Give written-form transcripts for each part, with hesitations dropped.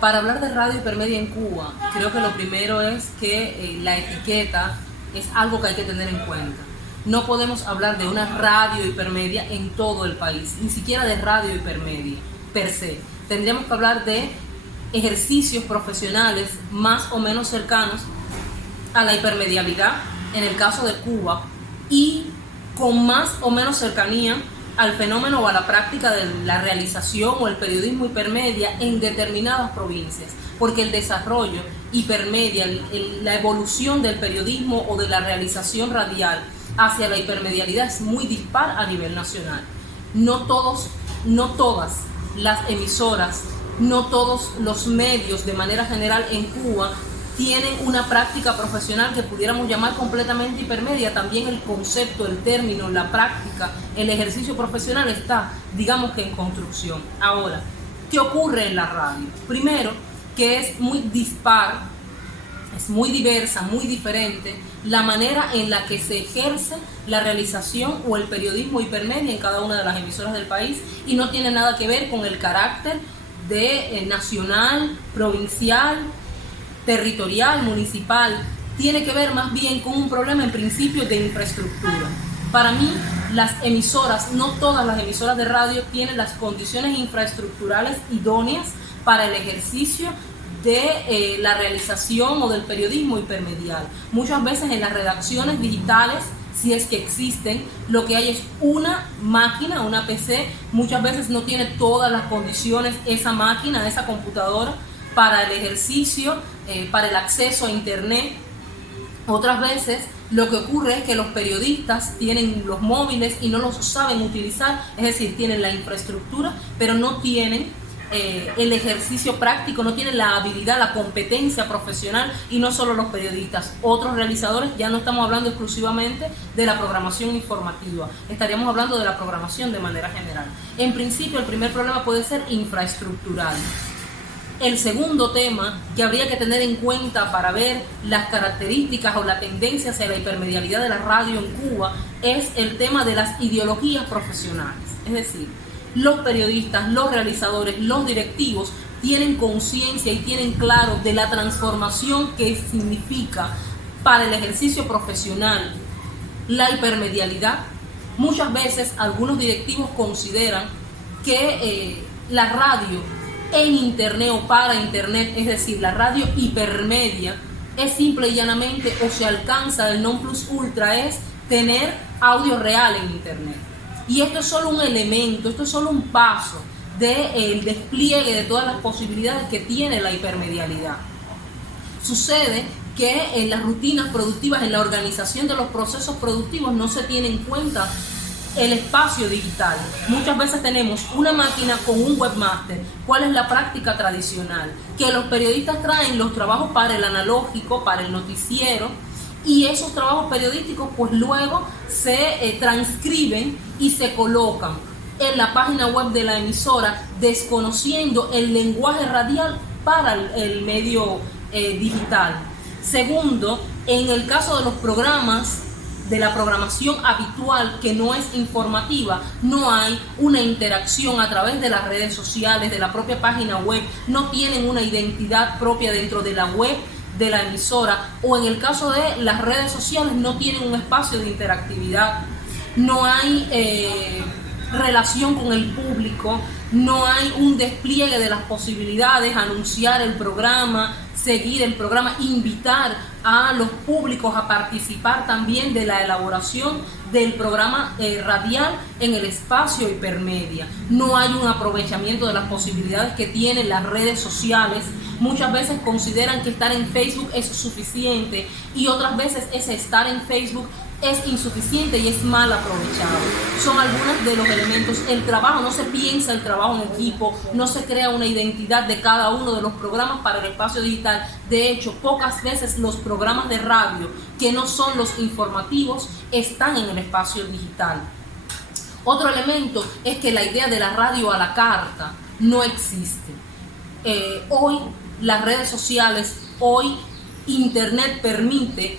Para hablar de radio hipermedia en Cuba, creo que lo primero es que la etiqueta es algo que hay que tener en cuenta. No podemos hablar de una radio hipermedia en todo el país, ni siquiera de radio hipermedia per se. Tendríamos que hablar de ejercicios profesionales más o menos cercanos a la hipermedialidad en el caso de Cuba y con más o menos cercanía al fenómeno o a la práctica de la realización o el periodismo hipermedia en determinadas provincias, porque el desarrollo hipermedia, la evolución del periodismo o de la realización radial hacia la hipermedialidad es muy dispar a nivel nacional. No todas las emisoras, no todos los medios de manera general en Cuba tienen una práctica profesional que pudiéramos llamar completamente hipermedia. También el concepto, el término, la práctica, el ejercicio profesional está, digamos que en construcción. Ahora, ¿qué ocurre en la radio? Primero, que es muy dispar, es muy diversa, muy diferente la manera en la que se ejerce la realización o el periodismo hipermedia en cada una de las emisoras del país y no tiene nada que ver con el carácter de nacional, provincial, territorial, municipal. Tiene que ver más bien con un problema en principio de infraestructura. Para mí, las emisoras, no todas las emisoras de radio tienen las condiciones infraestructurales idóneas para el ejercicio de la realización o del periodismo hipermedial. Muchas veces en las redacciones digitales, si es que existen, lo que hay es una máquina, una PC. Muchas veces no tiene todas las condiciones esa máquina, esa computadora para el ejercicio, para el acceso a internet. Otras veces lo que ocurre es que los periodistas tienen los móviles y no los saben utilizar, es decir, tienen la infraestructura, pero no tienen el ejercicio práctico, no tienen la habilidad, la competencia profesional, y no solo los periodistas, otros realizadores. Ya no estamos hablando exclusivamente de la programación informativa, estaríamos hablando de la programación de manera general. En principio, el primer problema puede ser infraestructural. El segundo tema que habría que tener en cuenta para ver las características o la tendencia hacia la hipermedialidad de la radio en Cuba es el tema de las ideologías profesionales. Es decir, los periodistas, los realizadores, los directivos tienen conciencia y tienen claro de la transformación que significa para el ejercicio profesional la hipermedialidad. Muchas veces algunos directivos consideran que la radio en internet o para internet, es decir, la radio hipermedia, es simple y llanamente, o se alcanza el non plus ultra, es tener audio real en internet. Y esto es solo un elemento, esto es solo un paso del despliegue de todas las posibilidades que tiene la hipermedialidad. Sucede que en las rutinas productivas, en la organización de los procesos productivos, no se tiene en cuenta el espacio digital. Muchas veces tenemos una máquina con un webmaster. ¿Cuál es la práctica tradicional? Que los periodistas traen los trabajos para el analógico, para el noticiero, y esos trabajos periodísticos pues luego se transcriben y se colocan en la página web de la emisora, desconociendo el lenguaje radial para el medio digital. Segundo, en el caso de los programas, de la programación habitual que no es informativa, no hay una interacción a través de las redes sociales, de la propia página web, no tienen una identidad propia dentro de la web de la emisora, o en el caso de las redes sociales no tienen un espacio de interactividad, no hay relación con el público, no hay un despliegue de las posibilidades, anunciar el programa, seguir el programa, invitar a los públicos a participar también de la elaboración del programa radial en el espacio hipermedia. No hay un aprovechamiento de las posibilidades que tienen las redes sociales. Muchas veces consideran que estar en Facebook es suficiente y otras veces ese estar en Facebook es insuficiente y es mal aprovechado. Son algunos de los elementos. El trabajo, no se piensa el trabajo en equipo, no se crea una identidad de cada uno de los programas para el espacio digital. De hecho, pocas veces los programas de radio que no son los informativos están en el espacio digital. Otro elemento es que la idea de la radio a la carta no existe. Hoy las redes sociales, hoy Internet permite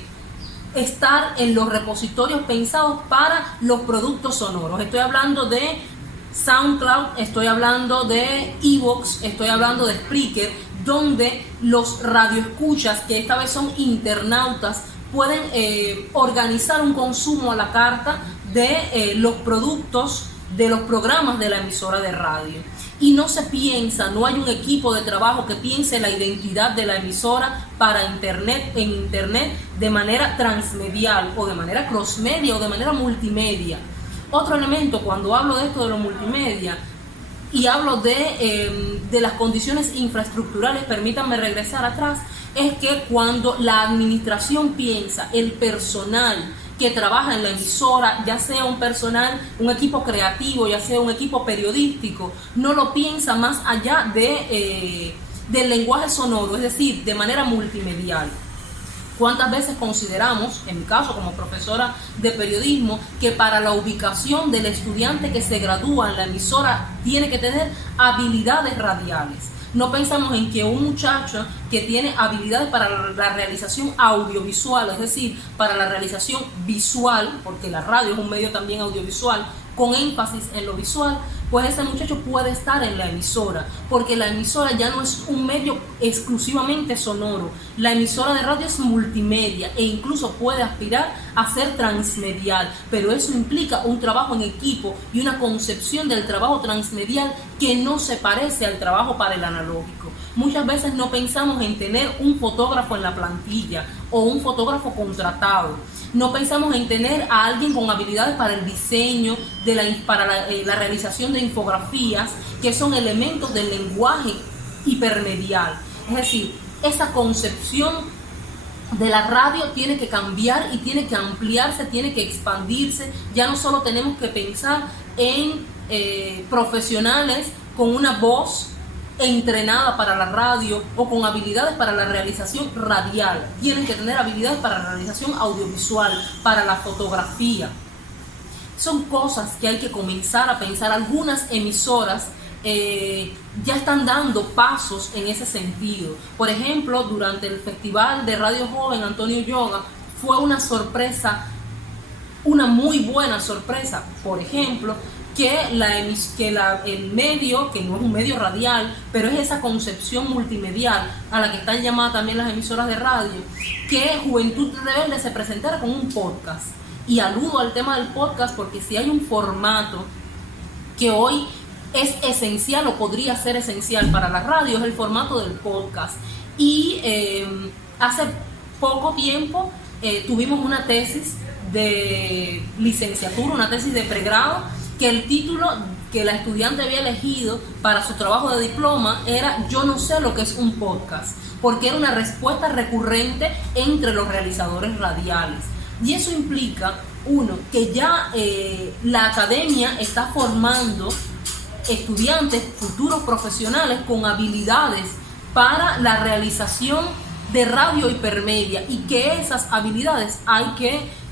estar en los repositorios pensados para los productos sonoros. Estoy hablando de SoundCloud, estoy hablando de Evox, estoy hablando de Spreaker, donde los radioescuchas, que esta vez son internautas, pueden organizar un consumo a la carta de los productos, de los programas de la emisora de radio. Y no se piensa, no hay un equipo de trabajo que piense la identidad de la emisora para internet, en internet, de manera transmedial o de manera crossmedia o de manera multimedia. Otro elemento, cuando hablo de esto de lo multimedia y hablo de las condiciones infraestructurales, permítanme regresar atrás, es que cuando la administración piensa el personal que trabaja en la emisora, ya sea un personal, un equipo creativo, ya sea un equipo periodístico, no lo piensa más allá del lenguaje sonoro, es decir, de manera multimedial. ¿Cuántas veces consideramos, en mi caso como profesora de periodismo, que para la ubicación del estudiante que se gradúa en la emisora tiene que tener habilidades radiales? No pensamos en que un muchacho que tiene habilidades para la realización audiovisual, es decir, para la realización visual, porque la radio es un medio también audiovisual, con énfasis en lo visual, pues ese muchacho puede estar en la emisora, porque la emisora ya no es un medio exclusivamente sonoro. La emisora de radio es multimedia e incluso puede aspirar a ser transmedial, pero eso implica un trabajo en equipo y una concepción del trabajo transmedial que no se parece al trabajo para el analógico. Muchas veces no pensamos en tener un fotógrafo en la plantilla o un fotógrafo contratado. No pensamos en tener a alguien con habilidades para el diseño, para la realización de infografías, que son elementos del lenguaje hipermedial. Es decir, esa concepción de la radio tiene que cambiar y tiene que ampliarse, tiene que expandirse. Ya no solo tenemos que pensar en profesionales con una voz entrenada para la radio o con habilidades para la realización radial. Tienen que tener habilidades para la realización audiovisual, para la fotografía. Son cosas que hay que comenzar a pensar. Algunas emisoras ya están dando pasos en ese sentido. Por ejemplo, durante el Festival de Radio Joven Antonio Yoga fue una sorpresa, una muy buena sorpresa, por ejemplo, que el medio, que no es un medio radial, pero es esa concepción multimedial a la que están llamadas también las emisoras de radio, que Juventud Rebelde se presentara con un podcast. Y aludo al tema del podcast porque si hay un formato que hoy es esencial o podría ser esencial para la radio, es el formato del podcast. Y hace poco tiempo tuvimos una tesis de licenciatura, una tesis de pregrado, que el título que la estudiante había elegido para su trabajo de diploma era "Yo no sé lo que es un podcast", porque era una respuesta recurrente entre los realizadores radiales. Y eso implica, uno, que ya la academia está formando estudiantes, futuros profesionales con habilidades para la realización de radio hipermedia, y que esas habilidades hay que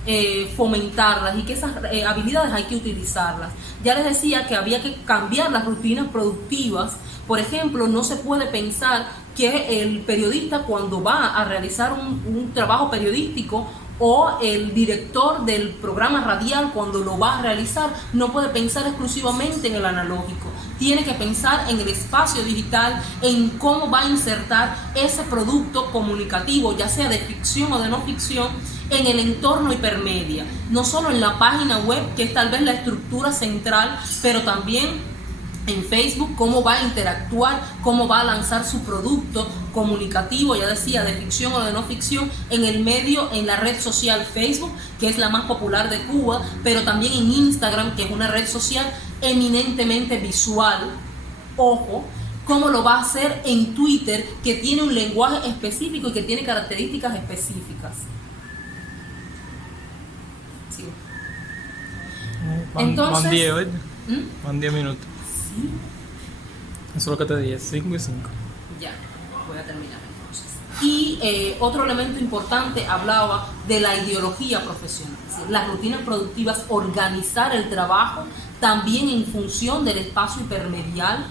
fomentarlas y que esas habilidades hay que utilizarlas. Ya les decía que había que cambiar las rutinas productivas. Por ejemplo, no se puede pensar que el periodista, cuando va a realizar un trabajo periodístico, o el director del programa radial, cuando lo va a realizar, no puede pensar exclusivamente en el analógico. Tiene que pensar en el espacio digital, en cómo va a insertar ese producto comunicativo, ya sea de ficción o de no ficción, en el entorno hipermedia. No solo en la página web, que es tal vez la estructura central, pero también en Facebook, cómo va a interactuar, cómo va a lanzar su producto comunicativo, ya decía, de ficción o de no ficción, en el medio, en la red social Facebook, que es la más popular de Cuba, pero también en Instagram, que es una red social eminentemente visual. Ojo, cómo lo va a hacer en Twitter, que tiene un lenguaje específico y que tiene características específicas. Sí. Entonces, van 10 minutos. Sí. Eso es lo que te dije, 5 y 5. Ya, voy a terminar entonces. Y otro elemento importante, hablaba de la ideología profesional, es decir, las rutinas productivas, organizar el trabajo también en función del espacio hipermedial,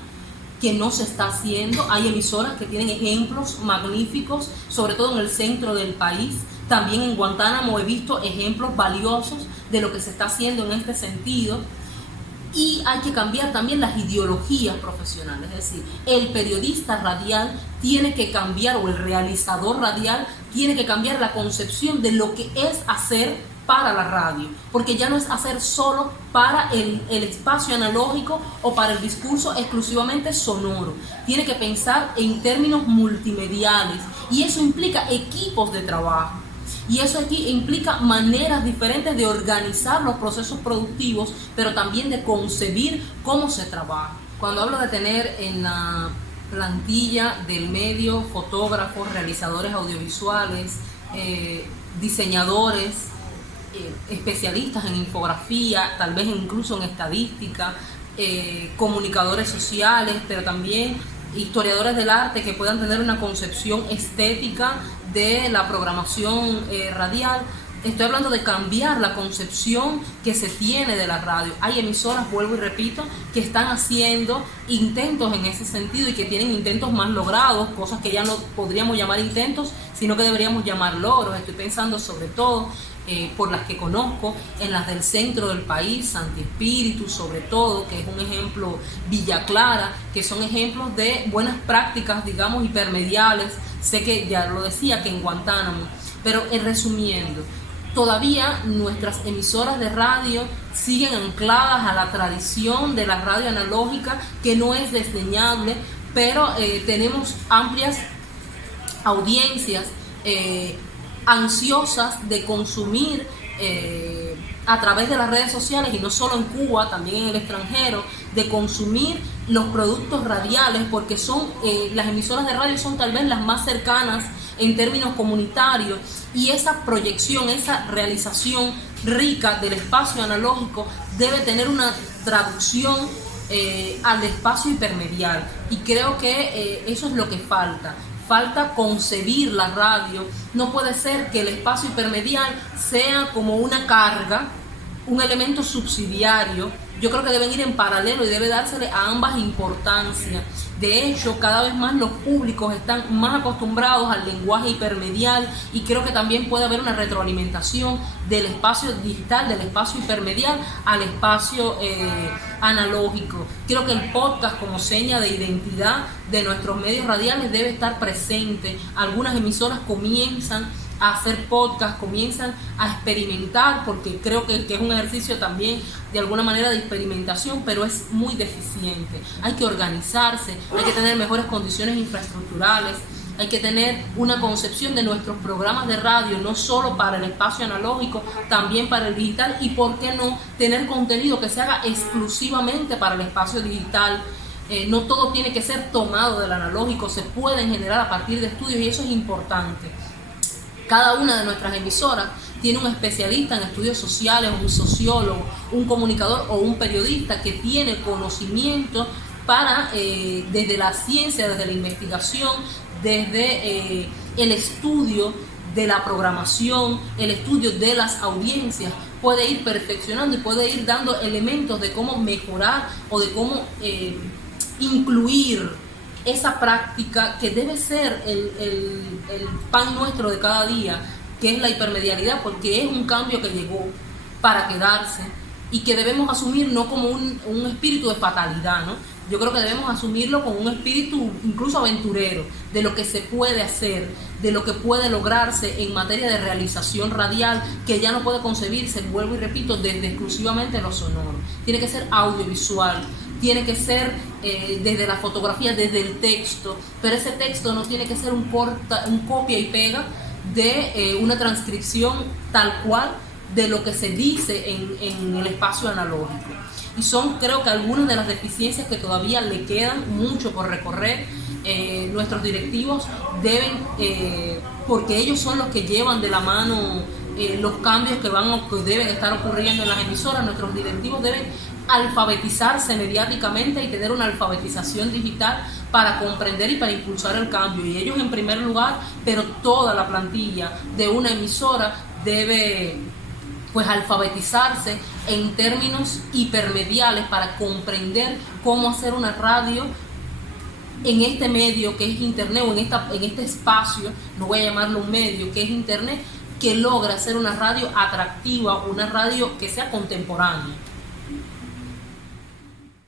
que no se está haciendo. Hay emisoras que tienen ejemplos magníficos, sobre todo en el centro del país. También en Guantánamo he visto ejemplos valiosos de lo que se está haciendo en este sentido. Y hay que cambiar también las ideologías profesionales, es decir, el periodista radial tiene que cambiar, o el realizador radial tiene que cambiar la concepción de lo que es hacer para la radio, porque ya no es hacer solo para el espacio analógico o para el discurso exclusivamente sonoro. Tiene que pensar en términos multimediales, y eso implica equipos de trabajo. Y eso aquí implica maneras diferentes de organizar los procesos productivos, pero también de concebir cómo se trabaja. Cuando hablo de tener en la plantilla del medio fotógrafos, realizadores audiovisuales, diseñadores, especialistas en infografía, tal vez incluso en estadística, comunicadores sociales, pero también historiadores del arte que puedan tener una concepción estética de la programación radial. Estoy hablando de cambiar la concepción que se tiene de la radio. Hay emisoras, vuelvo y repito, que están haciendo intentos en ese sentido y que tienen intentos más logrados, cosas que ya no podríamos llamar intentos, sino que deberíamos llamar logros. Estoy pensando sobre todo, por las que conozco, en las del centro del país, Santi Espíritu sobre todo, que es un ejemplo, Villa Clara, que son ejemplos de buenas prácticas, digamos, hipermediales. Sé que ya lo decía, que en Guantánamo, pero resumiendo, todavía nuestras emisoras de radio siguen ancladas a la tradición de la radio analógica, que no es desdeñable, pero tenemos amplias audiencias ansiosas de consumir a través de las redes sociales, y no solo en Cuba, también en el extranjero, de consumir los productos radiales, porque son las emisoras de radio son tal vez las más cercanas en términos comunitarios, y esa proyección, esa realización rica del espacio analógico debe tener una traducción al espacio hipermedial, y creo que eso es lo que falta. Falta concebir la radio. No puede ser que el espacio hipermedial sea como una carga, un elemento subsidiario. Yo creo que deben ir en paralelo y debe dársele a ambas importancia. De hecho, cada vez más los públicos están más acostumbrados al lenguaje hipermedial, y creo que también puede haber una retroalimentación del espacio digital, del espacio hipermedial al espacio analógico. Creo que el podcast como seña de identidad de nuestros medios radiales debe estar presente. Algunas emisoras comienzan a hacer podcast, comienzan a experimentar, porque creo que es un ejercicio también de alguna manera de experimentación, pero es muy deficiente. Hay que organizarse, hay que tener mejores condiciones infraestructurales, hay que tener una concepción de nuestros programas de radio, no solo para el espacio analógico, también para el digital, y por qué no tener contenido que se haga exclusivamente para el espacio digital. No todo tiene que ser tomado del analógico, se pueden generar a partir de estudios, y eso es importante. Cada una de nuestras emisoras tiene un especialista en estudios sociales, un sociólogo, un comunicador o un periodista que tiene conocimiento para, desde la ciencia, desde la investigación, desde el estudio de la programación, el estudio de las audiencias, puede ir perfeccionando y puede ir dando elementos de cómo mejorar o de cómo incluir esa práctica que debe ser el pan nuestro de cada día, que es la hipermedialidad, porque es un cambio que llegó para quedarse y que debemos asumir no como un espíritu de fatalidad, ¿no? Yo creo que debemos asumirlo como un espíritu incluso aventurero, de lo que se puede hacer, de lo que puede lograrse en materia de realización radial, que ya no puede concebirse, vuelvo y repito, desde exclusivamente lo sonoro. Tiene que ser audiovisual, tiene que ser desde la fotografía, desde el texto, pero ese texto no tiene que ser un copia y pega de una transcripción tal cual de lo que se dice en el espacio analógico. Y son, creo que, algunas de las deficiencias que todavía le quedan mucho por recorrer. Nuestros directivos deben, porque ellos son los que llevan de la mano los cambios que deben estar ocurriendo en las emisoras, nuestros directivos deben alfabetizarse mediáticamente y tener una alfabetización digital para comprender y para impulsar el cambio. Y ellos en primer lugar, pero toda la plantilla de una emisora debe alfabetizarse en términos hipermediales para comprender cómo hacer una radio en este medio que es internet, o en este espacio, no voy a llamarlo un medio, que es internet, que logra hacer una radio atractiva, una radio que sea contemporánea.